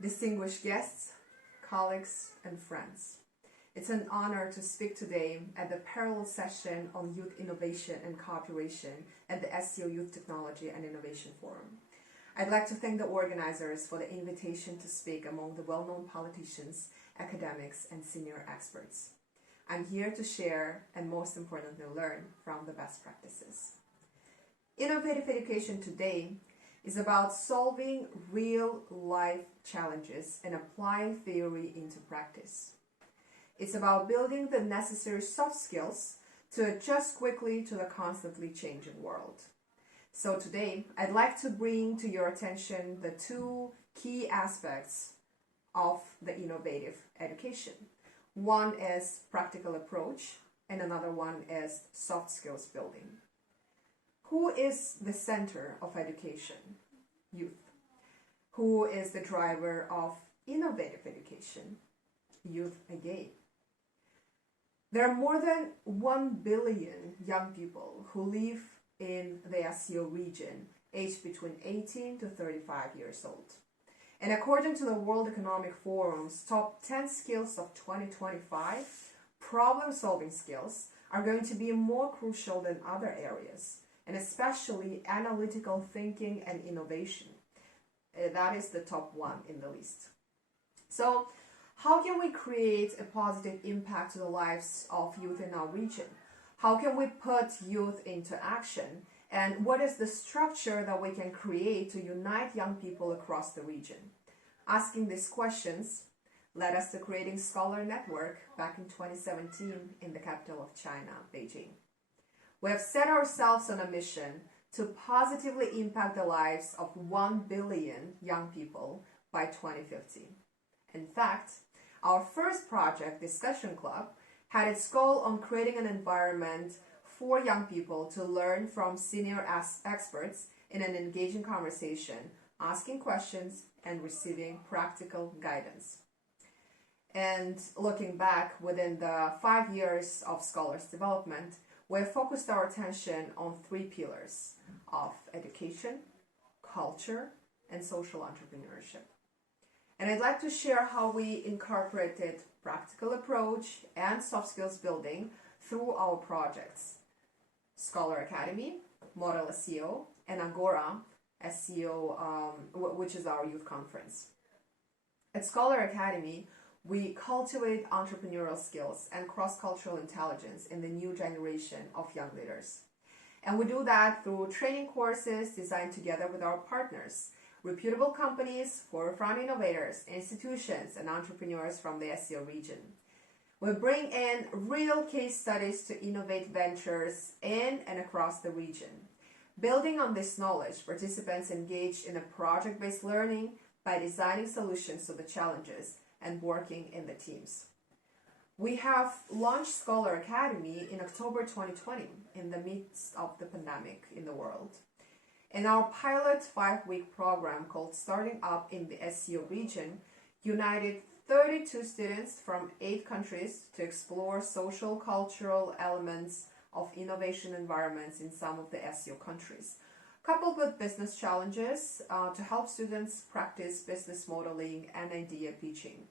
distinguished guests, colleagues, and friends. It's an honor to speak today at the parallel session on youth innovation and cooperation at the SCO Youth Technology and Innovation Forum. I'd like to thank the organizers for the invitation to speak among the well-known politicians, academics, and senior experts. I'm here to share and most importantly learn from the best practices. Innovative education today is about solving real-life challenges and applying theory into practice. It's about building the necessary soft skills to adjust quickly to the constantly changing world. So today, I'd like to bring to your attention the two key aspects of the innovative education. One is practical approach, and another one is soft skills building. Who is the center of education? Youth. Who is the driver of innovative education? Youth again. There are more than 1 billion young people who live in the SCO region, aged between 18 to 35 years old. And according to the World Economic Forum's top 10 skills of 2025, problem-solving skills are going to be more crucial than other areas, and especially analytical thinking and innovation. That is the top one in the list. So, how can we create a positive impact to the lives of youth in our region? How can we put youth into action? And what is the structure that we can create to unite young people across the region? Asking these questions led us to creating SCOLAR Network back in 2017 in the capital of China, Beijing. We have set ourselves on a mission to positively impact the lives of 1 billion young people by 2050. In fact, our first project, Discussion Club, had its goal on creating an environment for young people to learn from senior experts in an engaging conversation, asking questions and receiving practical guidance. And looking back within the 5 years of SCOLAR's development, we have focused our attention on 3 pillars of education, culture, and social entrepreneurship. And I'd like to share how we incorporated practical approach and soft skills building through our projects. SCOLAR Academy, Model SCO, and Agora SCO, which is our youth conference. At SCOLAR Academy, we cultivate entrepreneurial skills and cross-cultural intelligence in the new generation of young leaders. And we do that through training courses designed together with our partners, reputable companies, forefront innovators, institutions, and entrepreneurs from the SCO region. We bring in real case studies to innovate ventures in and across the region. Building on this knowledge, participants engage in a project-based learning by designing solutions to the challenges and working in the teams. We have launched SCOLAR Academy in October 2020 in the midst of the pandemic in the world. And our pilot 5-week program called Starting Up in the SCO region united 32 students from 8 countries to explore social, cultural elements of innovation environments in some of the SCO countries, coupled with business challenges to help students practice business modeling and idea pitching.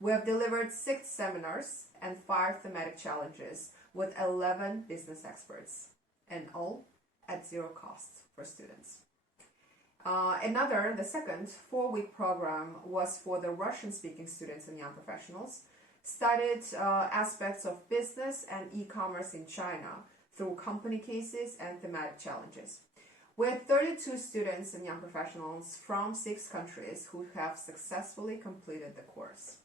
We have delivered 6 seminars and 5 thematic challenges with 11 business experts, and all at 0 cost for students. The second 4-week program was for the Russian-speaking students and young professionals, studied aspects of business and e-commerce in China through company cases and thematic challenges. We had 32 students and young professionals from 6 countries who have successfully completed the course.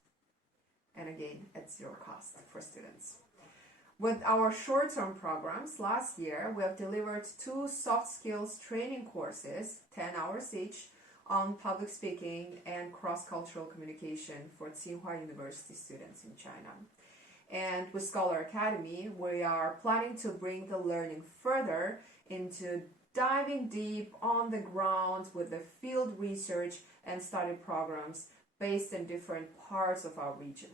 And again, at 0 cost for students. With our short-term programs, last year we have delivered 2 soft skills training courses, 10 hours each, on public speaking and cross-cultural communication for Tsinghua University students in China. And with SCOLAR Academy, we are planning to bring the learning further into diving deep on the ground with the field research and study programs based in different parts of our region.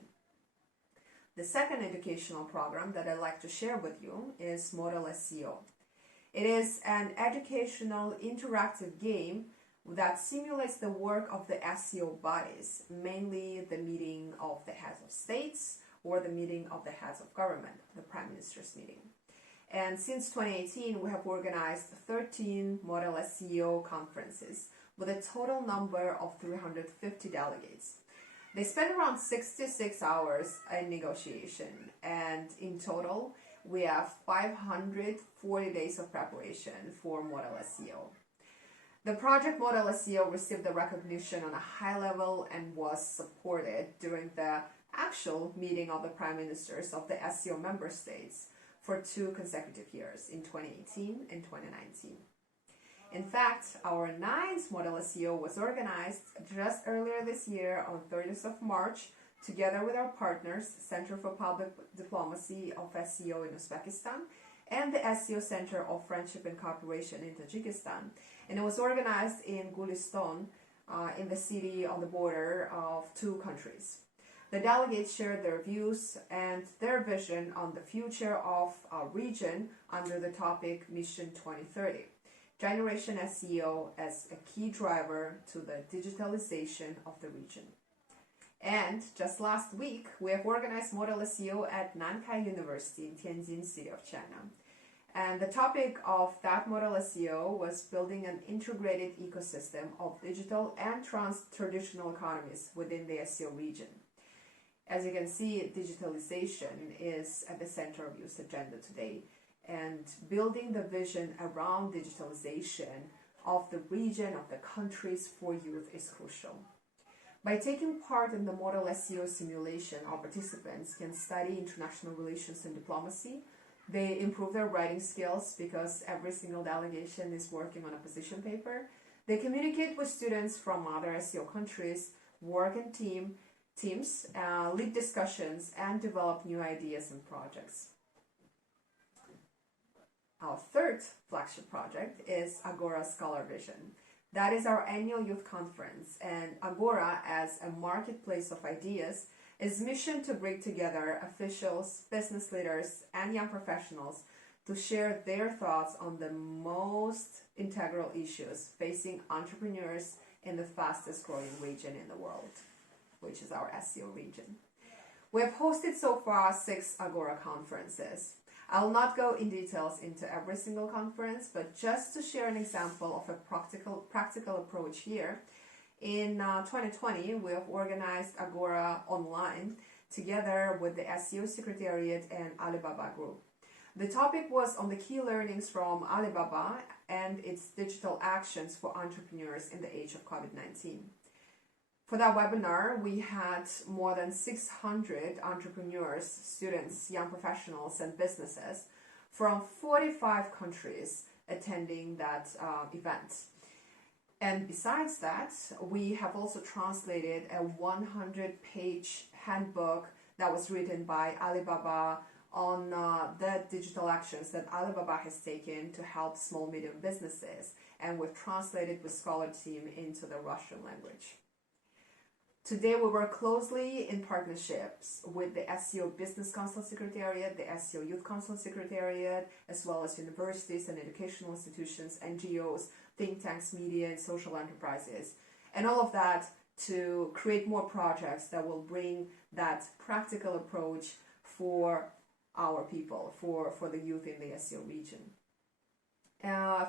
The second educational program that I'd like to share with you is Model SCO. It is an educational interactive game that simulates the work of the SCO bodies, mainly the meeting of the heads of states or the meeting of the heads of government, the Prime Minister's meeting. And since 2018, we have organized 13 Model SCO conferences with a total number of 350 delegates. They spent around 66 hours in negotiation, and in total, we have 540 days of preparation for Model SCO. The project Model SCO received the recognition on a high level and was supported during the actual meeting of the Prime Ministers of the SCO member states for 2 consecutive years, in 2018 and 2019. In fact, our 9th Model SCO was organized just earlier this year on 30th of March, together with our partners, Center for Public Diplomacy of SCO in Uzbekistan and the SCO Center of Friendship and Cooperation in Tajikistan. And it was organized in Gulistan, in the city on the border of 2 countries. The delegates shared their views and their vision on the future of our region under the topic Mission 2030. Generation SCO as a key driver to the digitalization of the region. And just last week, we have organized Model SCO at Nankai University in Tianjin, city of China. And the topic of that Model SCO was building an integrated ecosystem of digital and trans-traditional economies within the SCO region. As you can see, digitalization is at the center of youth agenda today, and building the vision around digitalization of the region, of the countries for youth is crucial. By taking part in the Model SCO simulation, our participants can study international relations and diplomacy. They improve their writing skills because every single delegation is working on a position paper. They communicate with students from other SCO countries, work in teams, lead discussions, and develop new ideas and projects. Our 3rd flagship project is Agora SCOLAR Vision. That is our annual youth conference, and Agora, as a marketplace of ideas, is mission to bring together officials, business leaders, and young professionals to share their thoughts on the most integral issues facing entrepreneurs in the fastest growing region in the world, which is our SCO region. We have hosted so far 6 Agora conferences. I will not go in details into every single conference, but just to share an example of a practical approach here. In 2020, we have organized Agora online together with the SCO Secretariat and Alibaba Group. The topic was on the key learnings from Alibaba and its digital actions for entrepreneurs in the age of COVID-19. For that webinar, we had more than 600 entrepreneurs, students, young professionals, and businesses from 45 countries attending that event. And besides that, we have also translated a 100-page handbook that was written by Alibaba on the digital actions that Alibaba has taken to help small, medium businesses. And we've translated with SCOLAR team into the Russian language. Today, we work closely in partnerships with the SCO Business Council Secretariat, the SCO Youth Council Secretariat, as well as universities and educational institutions, NGOs, think tanks, media, and social enterprises. And all of that to create more projects that will bring that practical approach for our people, for the youth in the SCO region.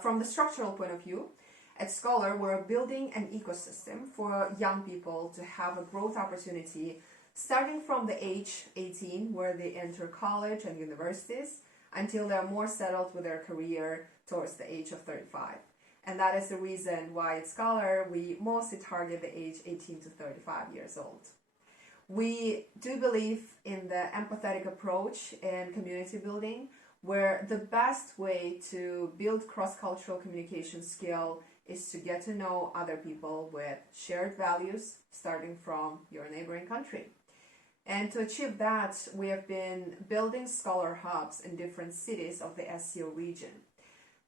From the structural point of view, at SCOLAR, we're building an ecosystem for young people to have a growth opportunity starting from the age 18, where they enter college and universities, until they're more settled with their career towards the age of 35. And that is the reason why at SCOLAR, we mostly target the age 18 to 35 years old. We do believe in the empathetic approach and community building, where the best way to build cross-cultural communication skill is to get to know other people with shared values, starting from your neighboring country. And to achieve that, we have been building SCOLAR hubs in different cities of the SCO region.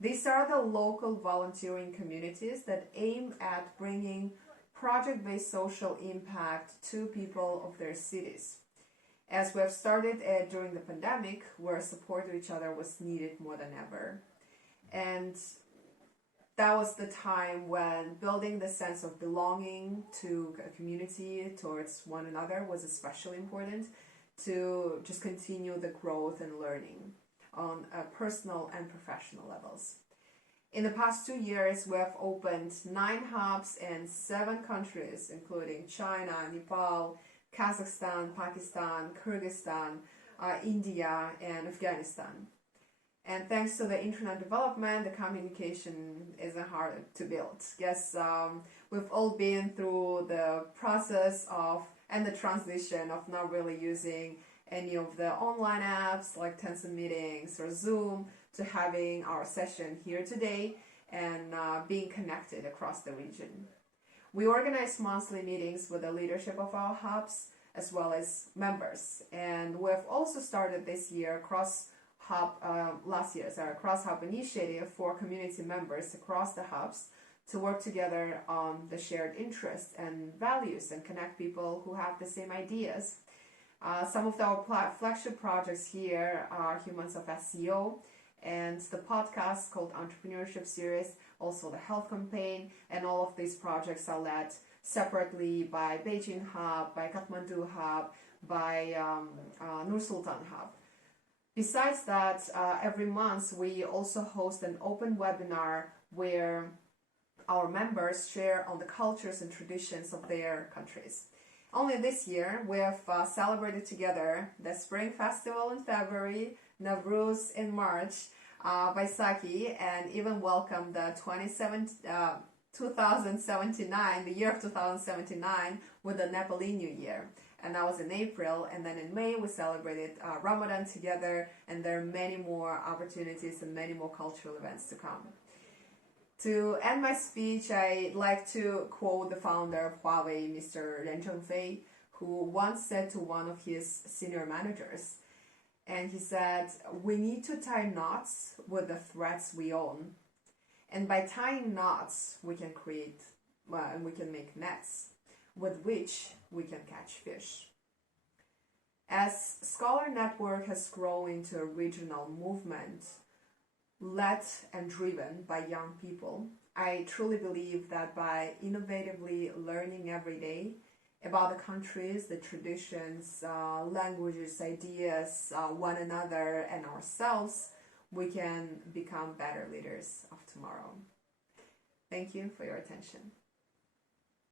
These are the local volunteering communities that aim at bringing project-based social impact to people of their cities. As we have started during the pandemic, where support to each other was needed more than ever. And that was the time when building the sense of belonging to a community, towards one another, was especially important to just continue the growth and learning on personal and professional levels. In the past 2 years, we have opened 9 hubs in 7 countries, including China, Nepal, Kazakhstan, Pakistan, Kyrgyzstan, India, and Afghanistan. And thanks to the internet development, the communication isn't hard to build. Yes, we've all been through the process of and the transition of not really using any of the online apps like Tencent Meetings or Zoom to having our session here today and being connected across the region. We organize monthly meetings with the leadership of our hubs as well as members. And we have also started this year cross-hub initiative for community members across the hubs to work together on the shared interests and values and connect people who have the same ideas. Some of our flagship projects here are Humans of SEO and the podcast called Entrepreneurship Series, also the Health Campaign, and all of these projects are led separately by Beijing Hub, by Kathmandu Hub, by Nur Sultan Hub. Besides that, every month we also host an open webinar where our members share on the cultures and traditions of their countries. Only this year, we have celebrated together the Spring Festival in February, Nowruz in March, Baisakhi, and even welcomed the 2079, the year of 2079, with the Nepali New Year. And that was in April, and then in May we celebrated Ramadan together, and there are many more opportunities and many more cultural events to come. To end my speech, I'd like to quote the founder of Huawei, Mr. Ren Zhengfei, who once said to one of his senior managers, and he said, "We need to tie knots with the threads we own. And by tying knots, we can make nets with which we can catch fish." As SCOLAR Network has grown into a regional movement led and driven by young people, I truly believe that by innovatively learning every day about the countries, the traditions, languages, ideas, one another, and ourselves, we can become better leaders of tomorrow. Thank you for your attention.